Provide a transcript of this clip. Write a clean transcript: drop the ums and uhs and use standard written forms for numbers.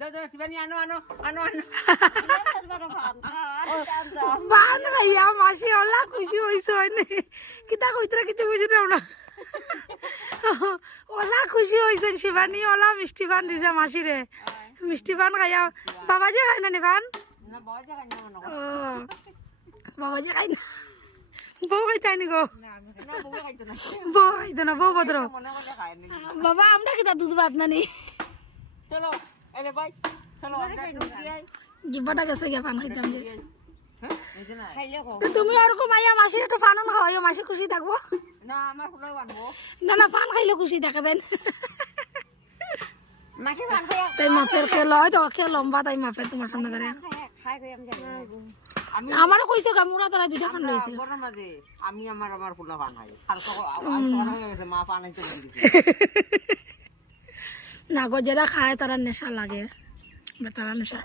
শিবানী আনো আনো আনো আনো বান খাইয়া মাসি ওলা খুশি হয়েছে হয়নি কিতা কইতরা কিছু বুঝি না ওলা খুশি হয়েছেন শিবানী ওলা মিষ্টি পান দিছে মাসিরে মিষ্টি পান খাইয়া বাবা যে খাই না নি পান না বাবা যে খাই না মনে ও বাবা যে খাই না বউ খাইতাই নি গো না বউ খাইতো না বউ খাইতো না বউ ভদ্র মনে করে খায় না বাবা আমরা কিতা দুধ ভাত না নি চলো এলে ভাই চলো আমরা দুধ দিই জিব্বাটা গেছে গিয়া পান খাইতাম যে হ্যাঁ এই যে না খাইলে কো তো তুমি ওরকম আইয়া মাসির একটু পানন খাওয়াইও মাসি খুশি থাকবো না আমার ফুলে বানবো না না পান খাইলে খুশি থাকে দেন মাকে বানবো তাই মাপের খেলো হয়তো খে লম্বা তাই মাপের তোমার সামনে দাঁড়িয়ে খাই খাই আমি জানি আমি আমারও কইছে গামুরা তারা দুইটা খান লইছে বড় মাঝে আমি আমার ফুলা বান খাই হালকা হয়ে গেছে মা পান আনতে দিয়েছে না গো যারা খায় তারা নেশা লাগে তারা নেশা